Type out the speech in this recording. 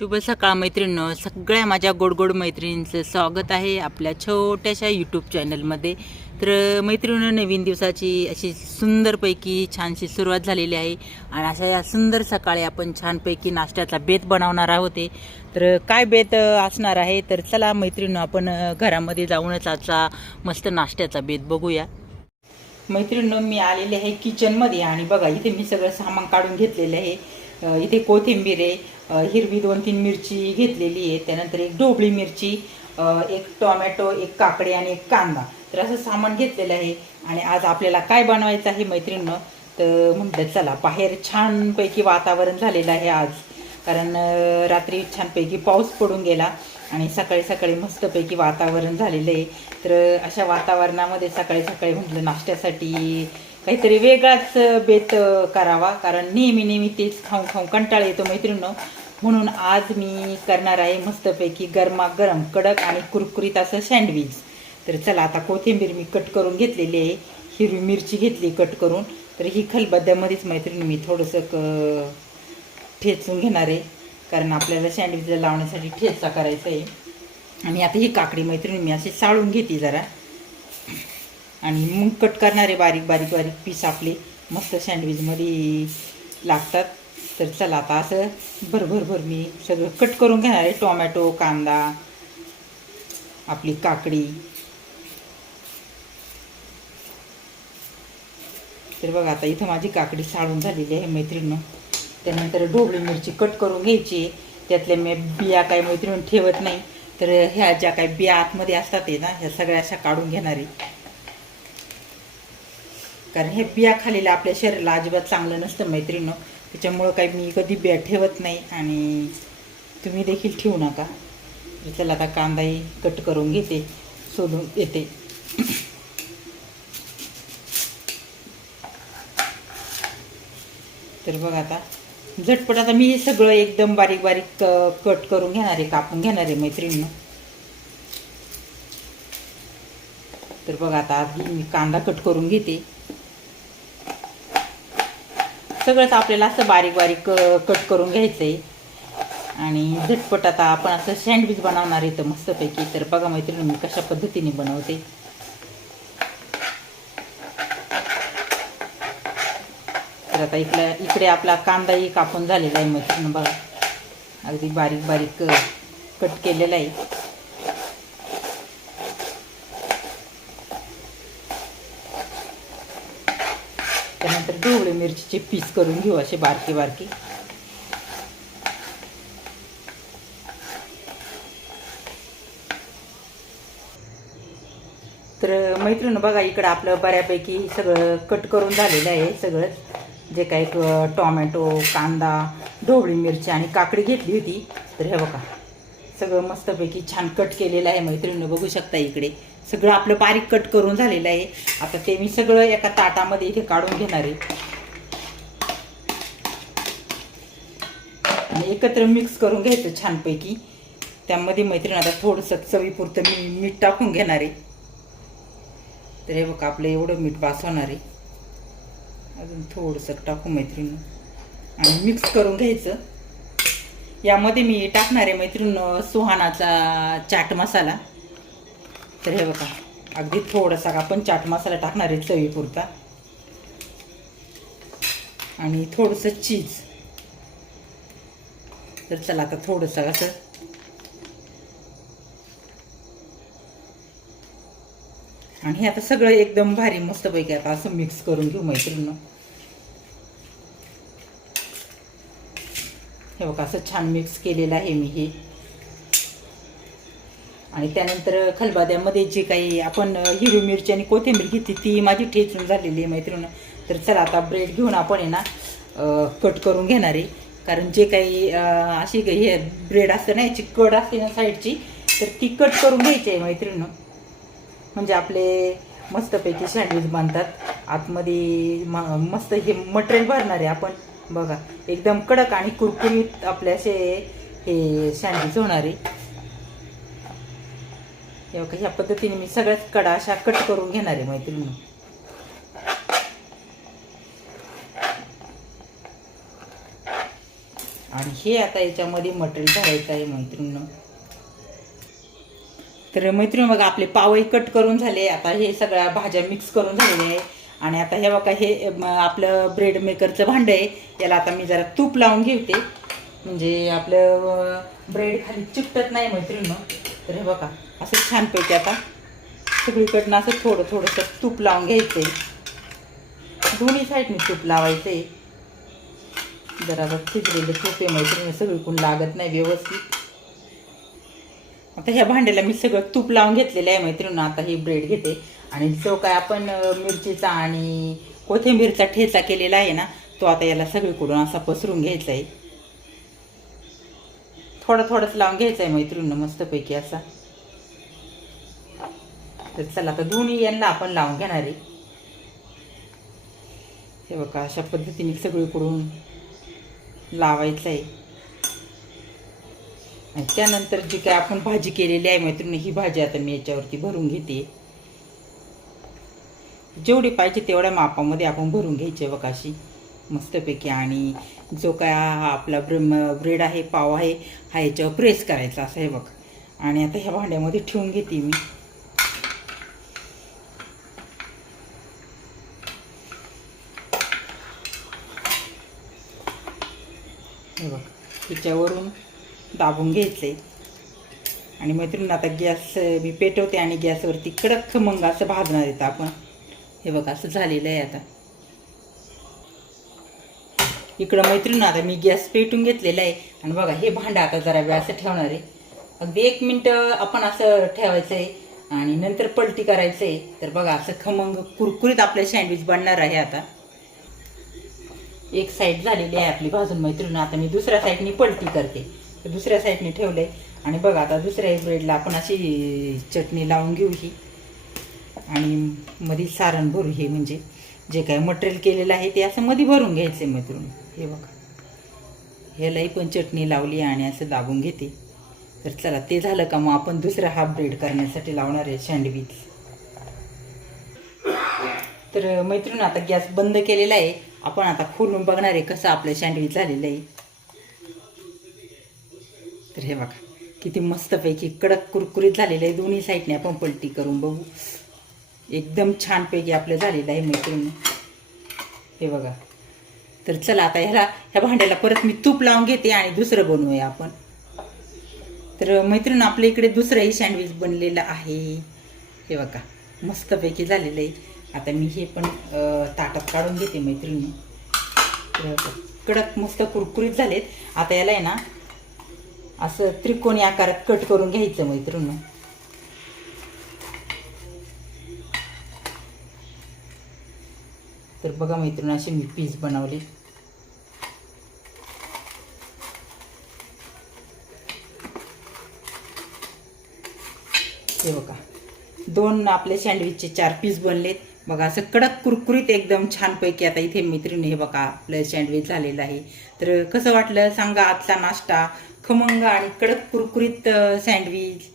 शुभ सकाळ मैत्रिणीनं. सगळ्या माझ्या गोडगोड मैत्रिणींचं स्वागत आहे आपल्या छोट्याशा यूट्यूब चॅनलमध्ये तर मैत्रिणीनं नवीन दिवसाची अशी सुंदरपैकी छानशी सुरुवात झालेली आहे. आणि अशा या सुंदर सकाळी आपण छानपैकी नाश्त्याचा बेत बनवणार आहोत तर काय बेत असणार आहे? तर चला मैत्रिणीनं आपण घरामध्ये जाऊनच आजचा मस्त नाश्त्याचा बेत बघूया. मैत्रिणीनं मी आलेले आहे किचनमध्ये आणि बघा इथे मी सगळं सामान काढून घेतलेलं आहे. इथे कोथिंबीर आहे. हिरवी दोन तीन मिरची घेतलेली आहे. त्यानंतर एक ढोबळी मिरची एक टोमॅटो एक काकडी आणि एक कांदा. तर असं सामान घेतलेलं आहे. आणि आज आपल्याला काय बनवायचं आहे मैत्रिणीनं? तर म्हटलं चला बाहेर छानपैकी वातावरण झालेलं आहे आज. कारण रात्री छानपैकी पाऊस पडून गेला आणि सकाळी सकाळी मस्तपैकी वातावरण झालेलं आहे. तर अशा वातावरणामध्ये सकाळी सकाळी म्हटलं नाश्त्यासाठी काहीतरी वेगळाच बेत करावा. कारण नेहमी नेहमी तेच खाऊन खाऊन कंटाळा येतो मैत्रिणीनं. म्हणून आज मी करणार आहे मस्तपैकी गरमागरम कडक आणि कुरकुरीत असं सँडविच. तर चला आता कोथिंबीर मी कट करून घेतलेली आहे. हिरवी मिरची घेतली कट करून. तर ही खलबद्द्यामध्येच मैत्रिणी मी थोडंसं क ठेचून घेणार आहे. कारण आपल्याला सँडविचला लावण्यासाठी ठेचा करायचा आहे. आणि आता ही काकडी मैत्रिणी मी अशी साळून घेते जरा. आणि मग कट करणारे बारीक बारीक बारीक पीस आपले मस्त सँडविचमध्ये लागतात. तर चला आता असं भरभर भर मी सगळं कट करून घेणार आहे. टोमॅटो कांदा आपली काकडी. तर बघा आता इथं माझी काकडी साळून झालेली आहे मैत्रिणीनं. त्यानंतर ढोबळी मिरची कट करून घ्यायची. त्यातल्या मी बिया काय मैत्रीण ठेवत नाही. तर ह्या ज्या काही बिया आतमध्ये असतात आहे ना ह्या सगळ्या अशा काढून घेणार आहे. कारण हे बिया खालेलं आपल्या शरीराला अजिबात चांगलं नसतं मैत्रिणं त्याच्यामुळं काही मी कधी बिया ठेवत नाही आणि तुम्ही देखील ठेवू नका. चला आता कांदाही कट करून घेते सोलून येते. तर बघा आता झटपट आता मी हे सगळं एकदम बारीक बारीक क- कट करून घेणार आहे कापून घेणार आहे मैत्रिणीनं. तर बघा आता आधी मी कांदा कट करून घेते. सगळंच आपल्याला असं बारीक बारीक कट करून घ्यायचं आहे आणि झटपट आता आपण असं सँडविच बनवणार आहे तर मस्तपैकी. तर बघा मैत्रिणी मी कशा पद्धतीने बनवते. तर आता इकडे इकडे आपला कांदाही कापून झालेला आहे मैत्रिणी बघा. अगदी बारीक बारीक कट केलेला आहे त्यानंतर ढोबळी मिरचीचे पीस करून घेऊ असे बारके बारके. तर मैत्रिणी बघा इकडं आपलं बऱ्यापैकी सगळं कट करून झालेलं आहे सगळं जे काही टोमॅटो कांदा ढोबळी मिरची आणि काकडी घेतली होती. तर हे बघा सगळं मस्तपैकी छान कट केलेलं आहे मैत्रिणीनं बघू शकता इकडे. सगळं आपलं बारीक कट करून झालेलं आहे. आता ते मी सगळं एका ताटामध्ये इथे काढून घेणार आहे. आणि एकत्र मिक्स करून घ्यायचं छानपैकी. त्यामध्ये मैत्रीण आता थोडंसं चवीपुरतं मी मीठ टाकून घेणार आहे. तर हे बघा आपलं एवढं मीठ बास होणार आहे. अजून थोडंसं टाकू मैत्रीण. आणि मिक्स करून घ्यायचं. यामध्ये मी टाकणार आहे मैत्रीण सुहानाचा चाट मसाला. तर हे बघा अगदी थोडासा आपण चाट मसाला टाकणार आहे चवीपुरता. आणि थोडंसं चीज तर चला आता थोडंसं असं. आणि हे आता सगळं एकदम भारी मस्तपैकी आता असं मिक्स करून घेऊ मैत्रिणीनं. हे बघा असं छान मिक्स केलेलं आहे मी हे. आणि त्यानंतर खलबाद्यामध्ये जे काही आपण हिरवी मिरची आणि कोथिंबीर घेतली ती माझी ठेचून झालेली आहे मैत्रिणीनं. तर चला आता ब्रेड घेऊन आपण आहे ना कट करून घेणार आहे. कारण जे काही अशी काही हे ब्रेड असतं ना याची कड असते ना साईडची तर ती कट करून घ्यायची आहे मैत्रिणीनं. म्हणजे आपले मस्तपैकी सँडविच बांधतात आतमध्ये म- मस्त हे मटेरियल भरणार आहे आपण. बघा एकदम कडक आणि कुरकुरीत आपले असे हे सँडविच होणार आहे. ह्या पद्धतीने मी सगळ्याच कडा अशा कट करून घेणार आहे मैत्रिणीनं. हे आता याच्यामध्ये मटेरियल भरायचं आहे मैत्रिणीनं. तर मैत्रीण बघा आपले पावही कट करून झाले. आता हे सगळ्या भाज्या मिक्स करून झालेले आहे. आणि आता हे बघा हे आपलं ब्रेड मेकरचं भांडं आहे. याला आता मी जरा तूप लावून घेते. म्हणजे आपलं ब्रेड खाली चिकटत नाही मैत्रिणीनं. तर हे बघा असं छानपैकी आता सगळीकडनं असं थोडं थोडंसं तूप लावून घ्यायचं आहे दोन्ही साईडने तूप लावायचं आहे जरा आता शिजलेलं तूप आहे मैत्रिणी सगळीकडून लागत नाही व्यवस्थित. आता ह्या भांड्याला मी सगळं तूप लावून घेतलेलं आहे मैत्रिणी आता ही ब्रेड घेते. आणि जो काय आपण मिरचीचा आणि कोथिंबीरचा ठेचा केलेला आहे ना तो आता याला सगळीकडून असा पसरून घ्यायचा आहे थोडं थोडंच लावून घ्यायचं आहे मैत्रिणीनं मस्तपैकी असा. तर चला आता दोन्ही यांना आपण लावून घेणार. आहे हे बघा अशा पद्धतीने सगळीकडून लावायचं आहे आणि त्यानंतर जी काय आपण भाजी केलेली आहे मैत्रिणी ही भाजी आता मी याच्यावरती भरून घेते. जेवढी पाहिजे तेवढ्या मापामध्ये आपण भरून घ्यायची बघाशी. मस्तपैकी आणि जो काय हा आपला ब्रे ब्रेड आहे पाव आहे हा याच्यावर प्रेस करायचा असं आहे बघ. आणि आता ह्या भांड्यामध्ये ठेवून घेते मी. बघ त्याच्यावरून दाबून घ्यायचं आणि मैत्रीण आता गॅस मी पेटवते आणि गॅसवरती कडक खमंग असं भाजणार येतं आपण. हे बघा असं झालेलं आहे आता. इकडं मैत्रीण आता मी गॅस पेटून घेतलेला आहे. आणि बघा हे भांडं आता जरा वेळ असं ठेवणार आहे. अगदी एक मिनटं आपण असं ठेवायचं आहे आणि नंतर पलटी करायचं आहे तर बघा असं खमंग कुरकुरीत आपलं सँडविच बनणार आहे आता. एक साईड झालेली आहे आपली भाजून मैत्रीण. आता मी दुसऱ्या साईडनी पलटी करते. तर दुसऱ्या साईडने ठेवले आणि बघा आता दुसऱ्या ब्रेडला आपण अशी चटणी लावून घेऊ ही. आणि मध्ये सारण भरू हे म्हणजे. जे काय मटेरियल केलेलं आहे ते असं मध्ये भरून घ्यायचं आहे मैत्रीण. हे बघा. ह्यालाही पण चटणी लावली आणि असं दाबून घेते. तर चला ते झालं का मग आपण दुसरा हाफ ब्रेड करण्यासाठी लावणार आहे सँडविच तर मैत्रीण आता गॅस बंद केलेला आहे. आपण आता खोलून बघणार आहे कसं आपलं सँडविच झालेलं आहे. तर हे बघा किती मस्तपैकी कडक कुरकुरीत झालेलं आहे दोन्ही साईडने आपण पलटी करून बघू. एकदम छानपैकी आपलं झालेलं आहे मैत्रीण हे बघा. तर चला आता ह्याला ह्या भांड्याला परत मी तूप लावून घेते आणि दुसरं बनवूया आपण. तर मैत्रीण आपल्या इकडे दुसरंही सँडविच बनलेलं आहे. हे बघा मस्तपैकी झालेलं आहे. आता मी हे पण ताटात काढून घेते मैत्रिणी. कडक मस्त कुरकुरीत झालेत. आता याला आहे ना असं त्रिकोणी आकारात कट करून घ्यायचं मैत्रिणी. तर बघा मैत्रिणी असे मी पीस बनवले. हे बघा. दोन आपले सँडविचचे चार पीस बनलेत. बघा असं कडक कुरकुरीत एकदम छानपैकी आता इथे मैत्रिणी हे बघा आपलं सँडविच झालेलं आहे. तर कसं वाटलं? सांगा आजचा नाश्ता. खमंग आणि कडक कुरकुरीत सँडविच